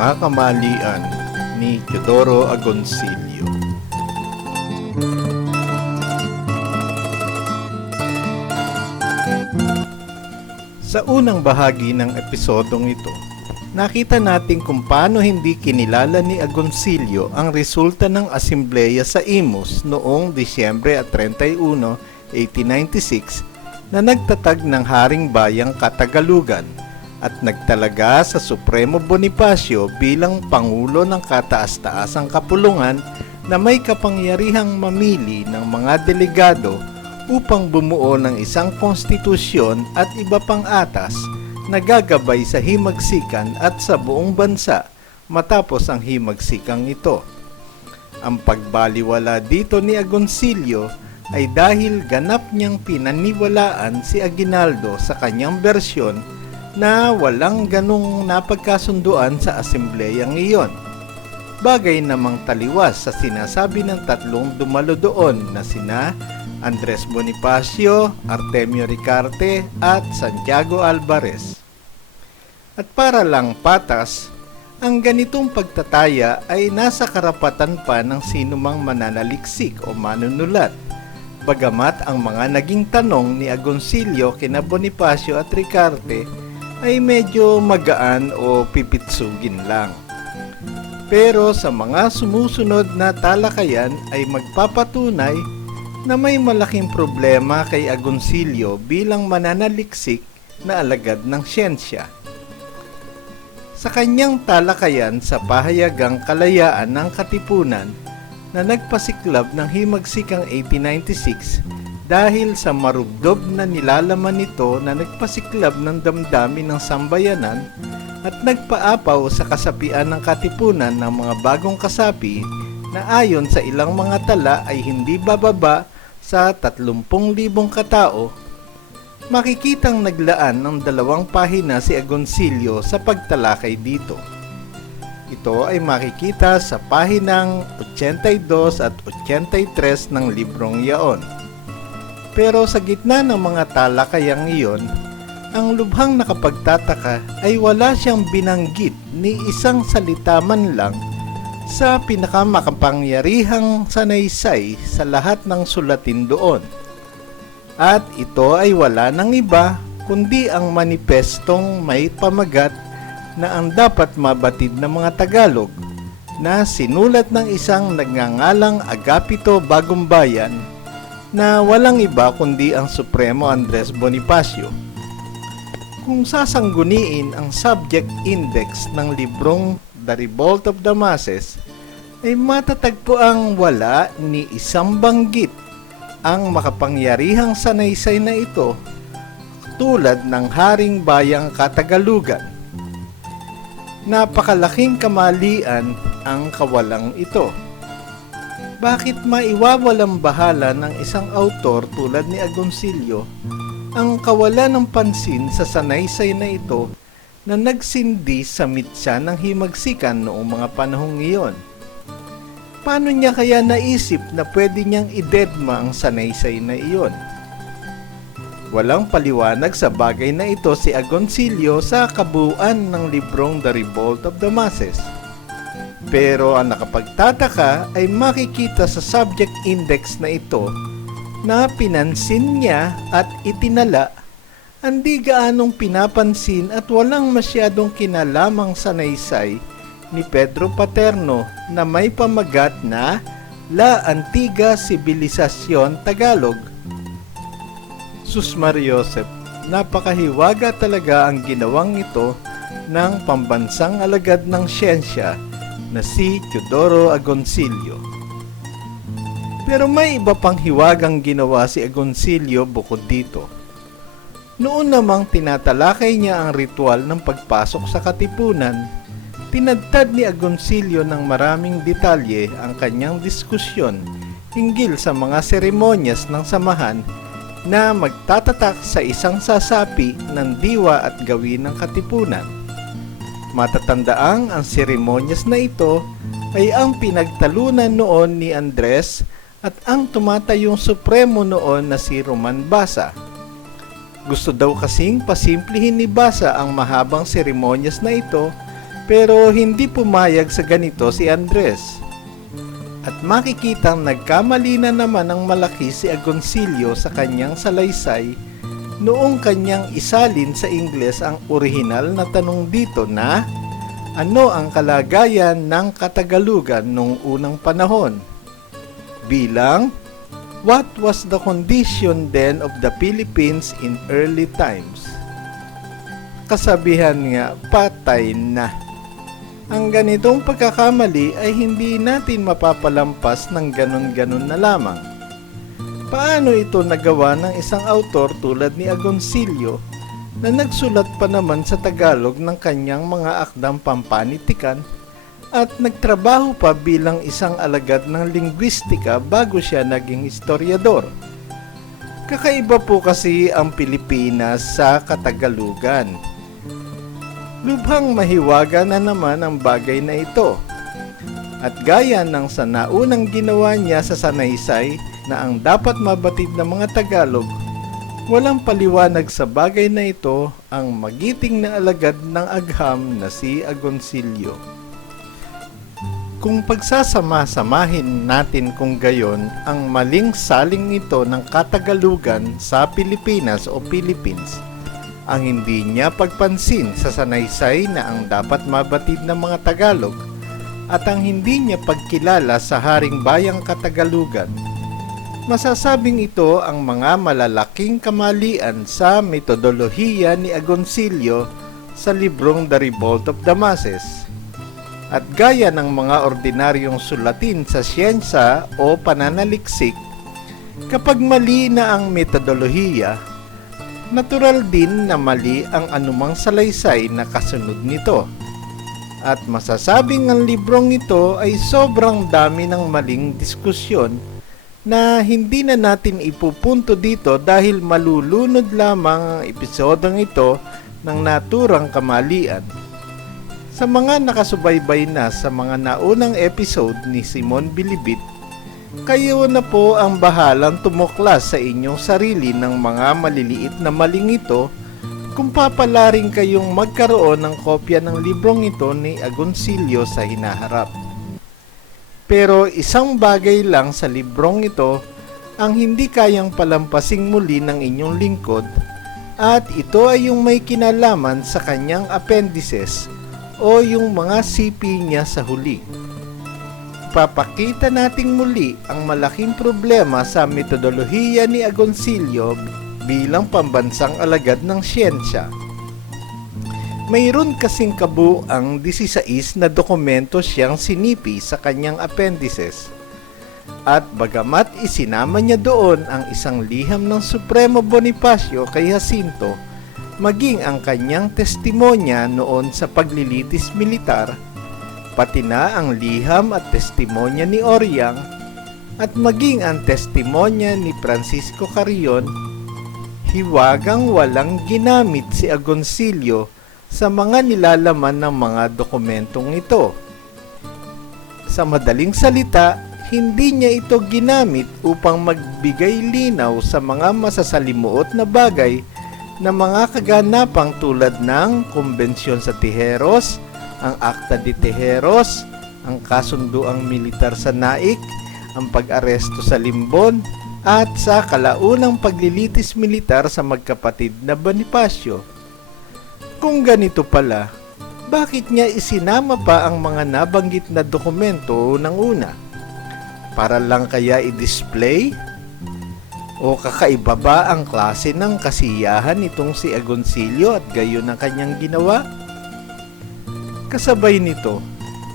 mga kamalian ni Teodoro Agoncillo. Sa unang bahagi ng episodong ito, nakita natin kung paano hindi kinilala ni Agoncillo ang resulta ng asembleya sa Imus noong Disyembre 31, 1896 na nagtatag ng Haring Bayang Katagalugan at nagtalaga sa Supremo Bonifacio bilang Pangulo ng kataas-taasang kapulungan na may kapangyarihang mamili ng mga delegado upang bumuo ng isang konstitusyon at iba pang atas na gagabay sa himagsikan at sa buong bansa matapos ang himagsikang ito. Ang pagbaliwala dito ni Agoncillo ay dahil ganap niyang pinaniwalaan si Aguinaldo sa kanyang bersyon na walang ganong napagkasunduan sa asembleyang iyon. Bagay namang taliwas sa sinasabi ng tatlong dumalo doon na sina Andres Bonifacio, Artemio Ricarte at Santiago Alvarez. At para lang patas, ang ganitong pagtataya ay nasa karapatan pa ng sinumang mananaliksik o manunulat. Bagamat ang mga naging tanong ni Agoncillo kina Bonifacio at Ricarte ay medyo magaan o pipitsugin lang. Pero sa mga sumusunod na talakayan ay magpapatunay na may malaking problema kay Agoncillo bilang mananaliksik na alagad ng siyensya. Sa kanyang talakayan sa pahayagang kalayaan ng Katipunan na nagpasiklab ng himagsikang 1896 dahil sa marugdob na nilalaman nito na nagpasiklab ng damdamin ng sambayanan at nagpaapaw sa kasapian ng Katipunan ng mga bagong kasapi na ayon sa ilang mga tala ay hindi bababa sa 30,000 katao, makikitang naglaan ng 2 pahina si Agoncillo sa pagtalakay dito. Ito ay makikita sa pahinang 82 at 83 ng librong yaon. Pero sa gitna ng mga talakayang iyon, ang lubhang nakapagtataka ay wala siyang binanggit ni isang salita man lang sa pinakamakapangyarihang sanaysay sa lahat ng sulatin doon. At ito ay wala ng iba kundi ang manifestong may pamagat na ang dapat mabatid ng mga Tagalog na sinulat ng isang nagngangalang Agapito Bagumbayan na walang iba kundi ang Supremo Andres Bonifacio. Kung sasangguniin ang subject index ng librong The Revolt of the Masses, ay matatagpo ang wala ni isang banggit ang makapangyarihang sanaysay na ito tulad ng Haring Bayang Katagalugan. Napakalaking kamalian ang kawalang ito. Bakit maiwawalang bahala ng isang autor tulad ni Agoncillo ang kawalan ng pansin sa sanaysay na ito na nagsindi sa mitsa ng himagsikan noong mga panahong iyon? Paano niya kaya naisip na pwede niyang idedma ang sanaysay na iyon? Walang paliwanag sa bagay na ito si Agoncillo sa kabuuan ng librong The Revolt of the Masses. Pero ang nakapagtataka ay makikita sa subject index na ito na pinansin niya at itinala ang di gaanong pinapansin at walang masyadong kinalamang sanaysay ni Pedro Paterno na may pamagat na La Antigua Civilización Tagalog. Sus Mariosep, napakahiwaga talaga ang ginawang ito ng pambansang alagad ng siyensya na si Teodoro Agoncillo. Pero may iba pang hiwagang ginawa si Agoncillo bukod dito. Noon namang tinatalakay niya ang ritual ng pagpasok sa Katipunan, tinadtad ni Agoncillo ng maraming detalye ang kanyang diskusyon hinggil sa mga seremonyas ng samahan na magtatatak sa isang sasapi ng diwa at gawin ng Katipunan. Matatandaang ang seremonyas na ito ay ang pinagtalunan noon ni Andres at ang tumatayong supremo noon na si Roman Basa. Gusto daw kasing pasimplihin ni Basa ang mahabang seremonyas na ito, Pero hindi pumayag sa ganito si Andres. At makikitang nagkamali na naman ng malaki si Agoncillo sa kanyang salaysay noong kanyang isalin sa Ingles ang orihinal na tanong dito na ano ang kalagayan ng Katagalugan noong unang panahon? Bilang, what was the condition then of the Philippines in early times? Kasabihan nga, patay na. Ang ganitong pagkakamali ay hindi natin mapapalampas ng ganon-ganon na lamang. Paano ito nagawa ng isang autor tulad ni Agoncillo na nagsulat pa naman sa Tagalog ng kanyang mga akdang pampanitikan at nagtrabaho pa bilang isang alagad ng linguistika bago siya naging historiador? Kakaiba po kasi ang Pilipinas sa Katagalugan. Lubhang mahiwaga na naman ang bagay na ito. At gaya ng sa naunang ginawa niya sa sanaysay na ang dapat mabatid ng mga Tagalog, walang paliwanag sa bagay na ito ang magiting na alagad ng agham na si Agoncillo. Kung pagsasama-samahin natin kung gayon ang maling saling ito ng Katagalugan sa Pilipinas o Philippines, ang hindi niya pagpansin sa sanaysay na ang dapat mabatid ng mga Tagalog at ang hindi niya pagkilala sa Haring Bayang Katagalugan, masasabing ito ang mga malalaking kamalian sa metodolohiya ni Agoncillo sa librong The Revolt of the Masses. At gaya ng mga ordinaryong sulatin sa siyensya o pananaliksik, kapag mali na ang metodolohiya, natural din na mali ang anumang salaysay na kasunod nito. At masasabing ang librong ito ay sobrang dami ng maling diskusyon na hindi na natin ipupunto dito dahil malulunod lamang ang episodong ito ng naturang kamalian. Sa mga nakasubaybay na sa mga naunang episode ni Simon Bilibid, kayo na po ang bahalang tumuklas sa inyong sarili ng mga maliliit na maling ito kung papalaring kayong magkaroon ng kopya ng librong ito ni Agoncillo sa hinaharap. Pero isang bagay lang sa librong ito ang hindi kayang palampasing muli ng inyong lingkod, at ito ay yung may kinalaman sa kanyang appendices o yung mga sipi niya sa huli. Papakita nating muli ang malaking problema sa metodolohiya ni Agoncillo bilang pambansang alagad ng siyensya. Mayroon kasing kabuang 16 na dokumento siyang sinipi sa kanyang appendices. At bagamat isinama niya doon ang isang liham ng Supremo Bonifacio kay Jacinto, maging ang kanyang testimonya noon sa paglilitis militar, pati na ang liham at testimonya ni Oriang, at maging ang testimonya ni Francisco Carrion, hiwagang walang ginamit si Agoncillo sa mga nilalaman ng mga dokumentong ito. Sa madaling salita, hindi niya ito ginamit upang magbigay linaw sa mga masasalimuot na bagay na mga kaganapang tulad ng Kumbensyon sa Tijeros, ang Acta de Tijeros, ang kasunduang militar sa Naik, ang pag-aresto sa Limbon, at sa kalaunang paglilitis militar sa magkapatid na Bonifacio. Kung ganito pala, bakit niya isinama pa ang mga nabanggit na dokumento ng una? Para lang kaya i-display? O kakaiba ba ang klase ng kasiyahan nitong si Agoncillo at gayon ang kanyang ginawa? Kasabay nito,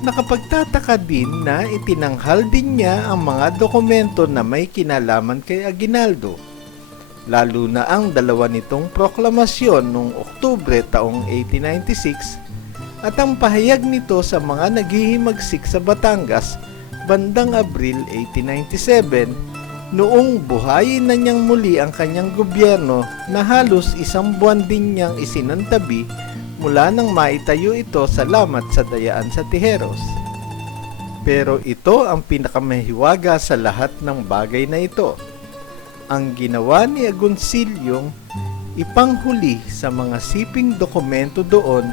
nakapagtataka din na itinanghal din niya ang mga dokumento na may kinalaman kay Aguinaldo, lalo na ang dalawa nitong proklamasyon noong Oktubre taong 1896 at ang pahayag nito sa mga naghihimagsik sa Batangas bandang Abril 1897, noong buhayin na niyang muli ang kanyang gobyerno na halos isang buwan din niyang isinantabi mula nang maitayo ito salamat sa dayaan sa Tijeros. Pero ito ang pinakamahiwaga sa lahat ng bagay na ito. Ang ginawa ni Agoncillo ipanghuli sa mga siping dokumento doon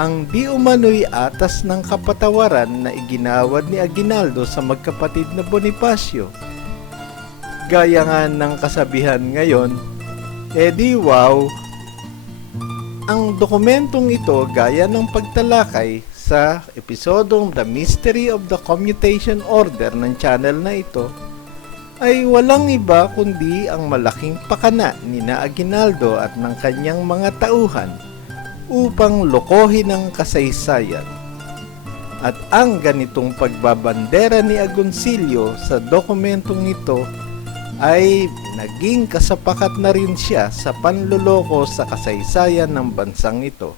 ang di umano'y atas ng kapatawaran na iginawad ni Aguinaldo sa magkapatid na Bonifacio. Gaya nga ng kasabihan ngayon, edi wow, ang dokumentong ito gaya ng pagtalakay sa episodong The Mystery of the Commutation Order ng channel na ito ay walang iba kundi ang malaking pakana ni na Aguinaldo at ng kanyang mga tauhan upang lokohin ang kasaysayan. At ang ganitong pagbabandera ni Agoncillo sa dokumentong ito ay naging kasapakat na rin siya sa panloloko sa kasaysayan ng bansang ito.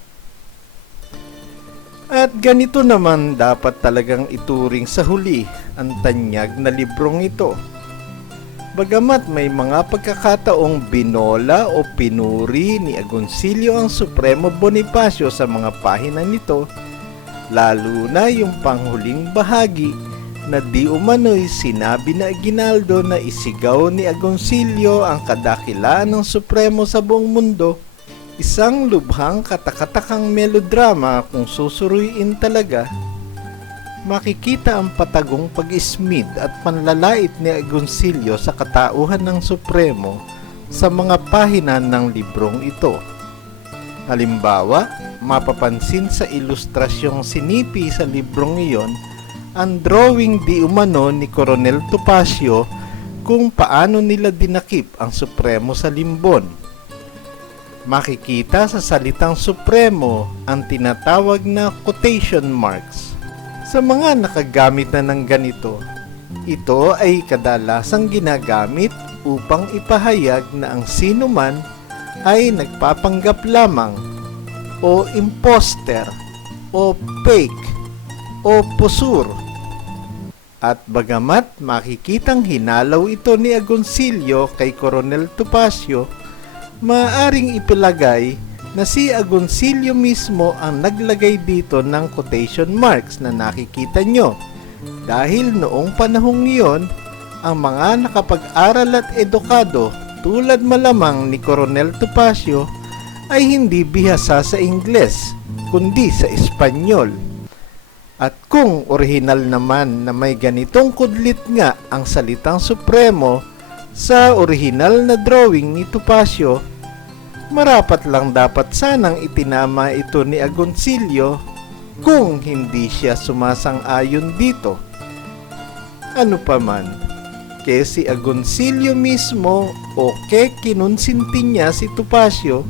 At ganito naman dapat talagang ituring sa huli ang tanyag na librong ito. Bagamat may mga pagkakataong binola o pinuri ni Agoncillo ang Supremo Bonifacio sa mga pahina nito, lalo na yung panghuling bahagi na di umano'y sinabi na Aguinaldo na isigaw ni Agoncillo ang kadakilaan ng Supremo sa buong mundo, isang lubhang katakatakang melodrama kung susuruin talaga. Makikita ang patagong pag-ismid at panlalait ni Agoncillo sa katauhan ng Supremo sa mga pahina ng librong ito. Halimbawa, mapapansin sa ilustrasyong sinipi sa librong iyon ang drawing di umano ni Coronel Topacio kung paano nila dinakip ang Supremo sa Limbon. Makikita sa salitang Supremo ang tinatawag na quotation marks. Sa mga nakagamit na ng ganito, ito ay kadalasang ginagamit upang ipahayag na ang sino man ay nagpapanggap lamang o imposter o fake o pusur. At bagamat makikitang hinalaw ito ni Agoncillo kay Coronel Topacio, maaaring ipilagay na si Agoncillo mismo ang naglagay dito ng quotation marks na nakikita nyo. Dahil noong panahong iyon, ang mga nakapag-aral at edukado tulad malamang ni Coronel Topacio ay hindi bihasa sa Ingles, kundi sa Espanyol. At kung orihinal naman na may ganitong kudlit nga ang salitang Supremo sa orihinal na drawing ni Topacio, marapat lang dapat sanang itinama ito ni Agoncillo kung hindi siya sumasang-ayon dito. Ano pa man, kaya si Agoncillo mismo o kaya kinunsinti niya si Topacio,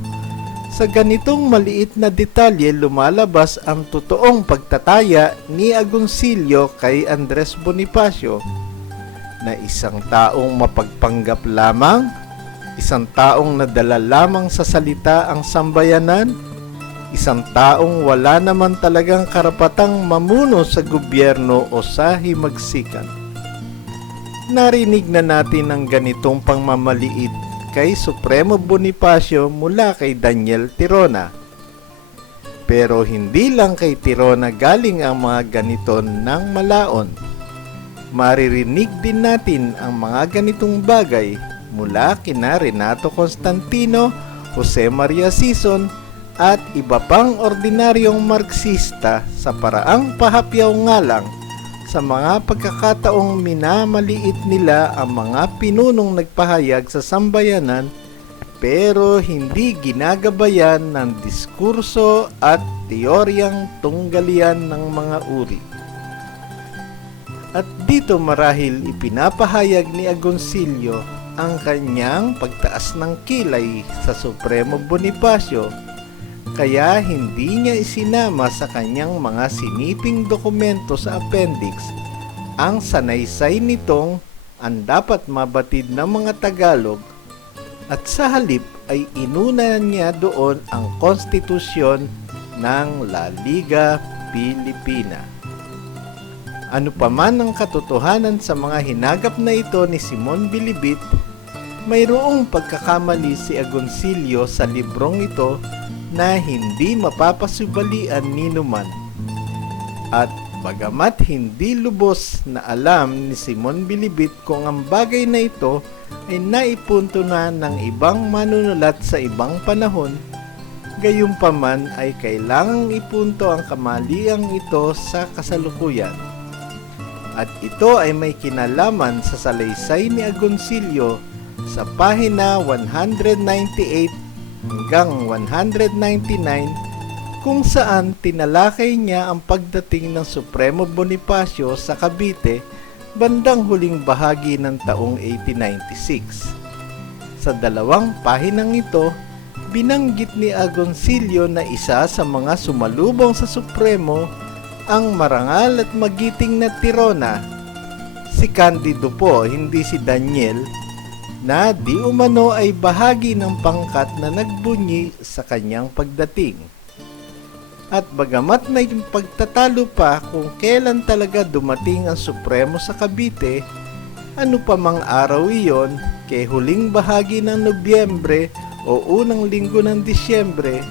sa ganitong maliit na detalye lumalabas ang totoong pagtataya ni Agoncillo kay Andres Bonifacio na isang taong mapagpanggap lamang, isang taong nadala lamang sa salita ang sambayanan, isang taong wala naman talagang karapatang mamuno sa gobyerno o sa himagsikan. Narinig na natin ang ganitong pangmamaliit kay Supremo Bonifacio mula kay Daniel Tirona. Pero hindi lang kay Tirona galing ang mga ganito ng malaon. Maririnig din natin ang mga ganitong bagay mula kina Renato Constantino, Jose Maria Sison at iba pang ordinaryong Marksista sa paraang pahapyaw nga lang sa mga pagkakataong minamaliit nila ang mga pinunong nagpahayag sa sambayanan pero hindi ginagabayan ng diskurso at teoryang tunggalian ng mga uri. At dito marahil ipinapahayag ni Agoncillo ang kanyang pagtaas ng kilay sa Supremo Bonifacio, kaya hindi niya isinama sa kanyang mga siniping dokumento sa appendix ang sanaysay nitong ang dapat mabatid ng mga Tagalog, at sa halip ay inuna niya doon ang konstitusyon ng La Liga Pilipina. Ano pa man ang katotohanan sa mga hinagap na ito ni Simon Bilibid, mayroong pagkakamali si Agoncillo sa librong ito na hindi mapapasubalian ninuman. At bagamat hindi lubos na alam ni Simon Bilibid kung ang bagay na ito ay naipunto na ng ibang manunulat sa ibang panahon, Gayunpaman ay kailangang ipunto ang kamaliang ito sa kasalukuyan. At ito ay may kinalaman sa salaysay ni Agoncillo sa pahina 198 hanggang 199 kung saan tinalakay niya ang pagdating ng Supremo Bonifacio sa Cavite bandang huling bahagi ng taong 1896. Sa dalawang pahinang ito, binanggit ni Agoncillo na isa sa mga sumalubong sa Supremo ang marangal at magiting na Tirona. Si Candido po, hindi si Daniel, na di umano ay bahagi ng pangkat na nagbunyi sa kanyang pagdating. At bagamat may pagtatalo pa kung kailan talaga dumating ang Supremo sa Cavite, ano pa mang araw iyon, kay huling bahagi ng Nobyembre o unang linggo ng Disyembre,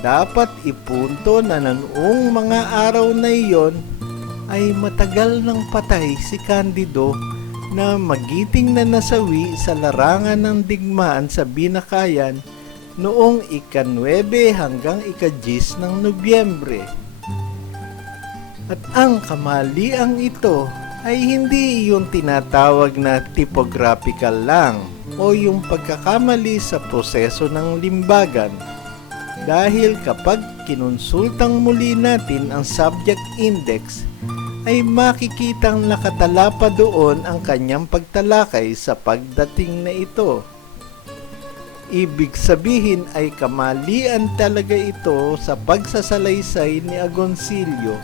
dapat ipunto na noong mga araw na iyon ay matagal ng patay si Candido na magiting na nasawi sa larangan ng digmaan sa Binakayan noong ika-9 hanggang ika-10 ng Nobyembre. At ang kamaliang ito ay hindi yung tinatawag na typographical lang o yung pagkakamali sa proseso ng limbagan, dahil kapag kinonsultang muli natin ang subject index ay makikitang nakatala pa doon ang kanyang pagtalakay sa pagdating na ito. Ibig sabihin ay kamalian talaga ito sa pagsasalaysay ni Agoncillo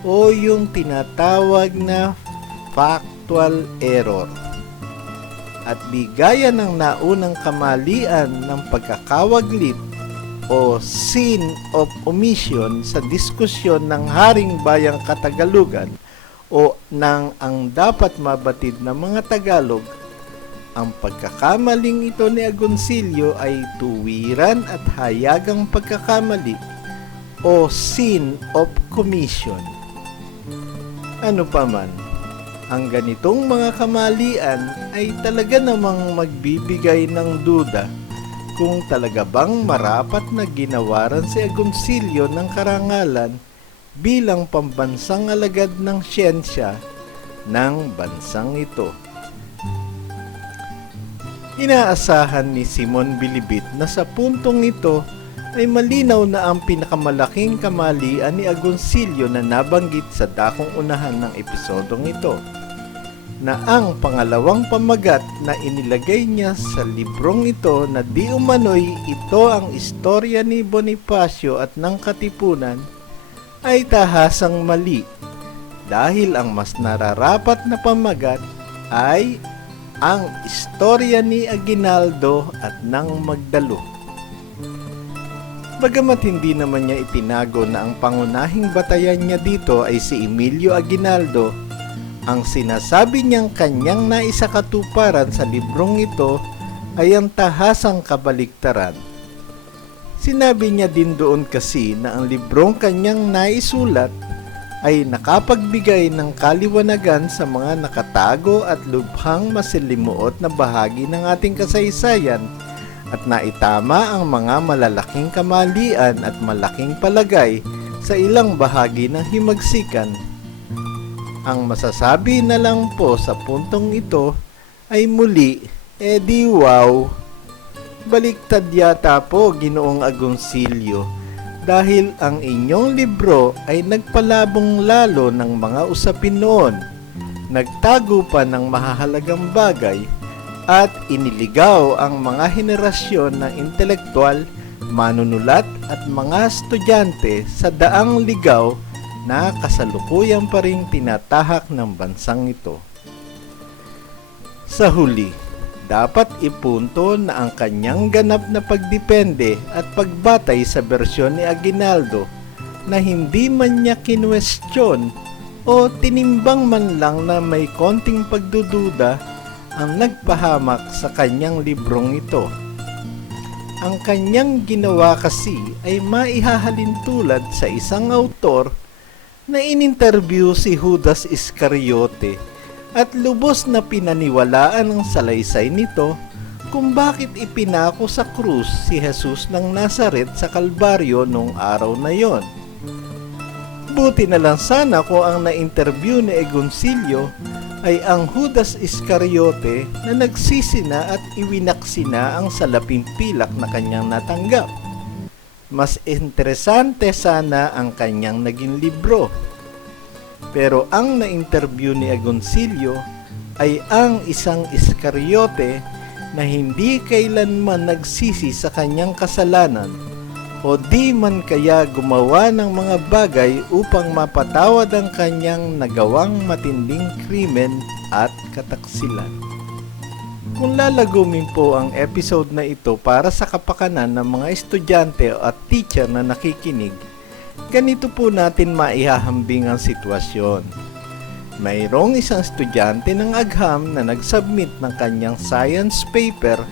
o yung tinatawag na factual error. At bigaya ng naunang kamalian ng pagkakawaglit o sin of omission sa diskusyon ng Haring Bayang Katagalugan o ng ang dapat mabatid ng mga Tagalog, ang pagkakamaling ito ni Agoncillo ay tuwiran at hayagang pagkakamali o sin of commission. Ano pa man, ang ganitong mga kamalian ay talaga namang magbibigay ng duda kung talaga bang marapat na ginawaran si Agoncillo ng karangalan bilang pambansang alagad ng siyensya ng bansang ito. Inaasahan ni Simon Bilibid na sa puntong ito ay malinaw na ang pinakamalaking kamalian ni Agoncillo na nabanggit sa dakong unahan ng episodong ito, na ang pangalawang pamagat na inilagay niya sa librong ito na di umano'y ito ang istorya ni Bonifacio at ng Katipunan ay tahasang mali, dahil ang mas nararapat na pamagat ay ang istorya ni Aguinaldo at ng Magdalo. Bagamat hindi naman niya itinago na ang pangunahing batayan niya dito ay si Emilio Aguinaldo, ang sinasabi niyang kanyang naisakatuparan sa librong ito ay ang tahasang kabaliktaran. Sinabi niya din doon kasi na ang librong kanyang naisulat ay nakapagbigay ng kaliwanagan sa mga nakatago at lubhang masilimuot na bahagi ng ating kasaysayan at naitama ang mga malalaking kamalian at malaking palagay sa ilang bahagi ng himagsikan. Ang masasabi na lang po sa puntong ito ay muli, di wow, baliktad yata po, Ginoong Agoncillo, dahil ang inyong libro ay nagpalabong lalo ng mga usapin noon, nagtago pa ng mahahalagang bagay, at iniligaw ang mga henerasyon ng intelektual, manunulat at mga estudyante sa daang ligaw na kasalukuyan pa ring tinatahak ng bansang ito. Sa huli, dapat ipunto na ang kanyang ganap na pagdepende at pagbatay sa bersyon ni Aguinaldo na hindi man niya kinwestiyon o tinimbang man lang na may konting pagdududa ang nagpahamak sa kanyang librong ito. Ang kanyang ginawa kasi ay maihahalin tulad sa isang autor na ininterview si Judas Iscariote at lubos na pinaniwalaan ang salaysay nito kung bakit ipinako sa krus si Jesus ng Nazaret sa Kalbaryo noong araw na yon. Buti na lang sana kung ang na-interview ni Agoncillo ay ang Judas Iscariote na nagsisina at iwinaksina ang salaping pilak na kanyang natanggap. Mas interesante sana ang kanyang naging libro. Pero ang na-interview ni Agoncillo ay ang isang Iscariote na hindi kailanman nagsisi sa kanyang kasalanan o di man kaya gumawa ng mga bagay upang mapatawad ang kanyang nagawang matinding krimen at kataksilan. Kung lalagumin po ang episode na ito para sa kapakanan ng mga estudyante at teacher na nakikinig, ganito po natin maihahambing ang sitwasyon. Mayroong isang estudyante ng agham na nag-submit ng kanyang science paper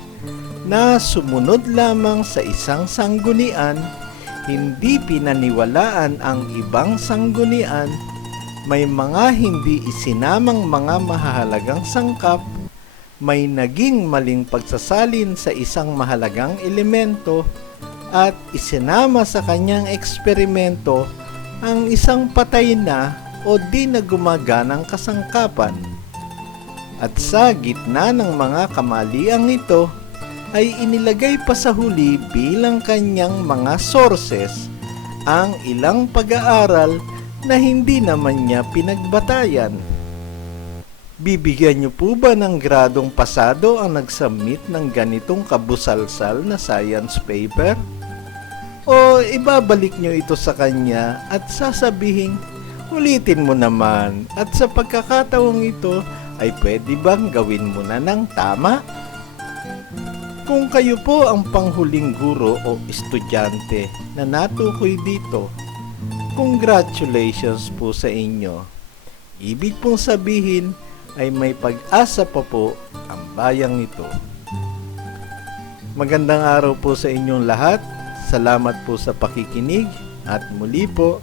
na sumunod lamang sa isang sanggunian, hindi pinaniwalaan ang ibang sanggunian, may mga hindi isinamang mga mahalagang sangkap, may naging maling pagsasalin sa isang mahalagang elemento, at isinama sa kanyang eksperimento ang isang patay na o di na gumaganang kasangkapan. At sa gitna ng mga kamaliang ito, ay inilagay pa sa huli bilang kanyang mga sources ang ilang pag-aaral na hindi naman niya pinagbatayan. Bibigyan niyo po ba ng gradong pasado ang nag-submit ng ganitong kabusalsal na science paper? O ibabalik niyo ito sa kanya at sasabihin, ulitin mo naman at sa pagkakataong ito ay pwede bang gawin mo na ng tama? Kung kayo po ang panghuling guro o estudyante na natukoy dito, congratulations po sa inyo. Ibig pong sabihin ay may pag-asa pa po ang bayang ito. Magandang araw po sa inyong lahat. Salamat po sa pakikinig at muli po,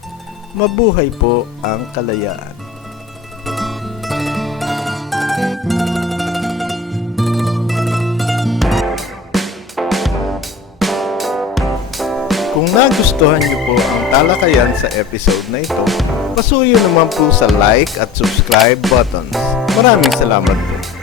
mabuhay po ang kalayaan. Kung nagustuhan niyo po ang talakayan sa episode na ito, pasuyo naman po sa like at subscribe buttons. Maraming salamat po.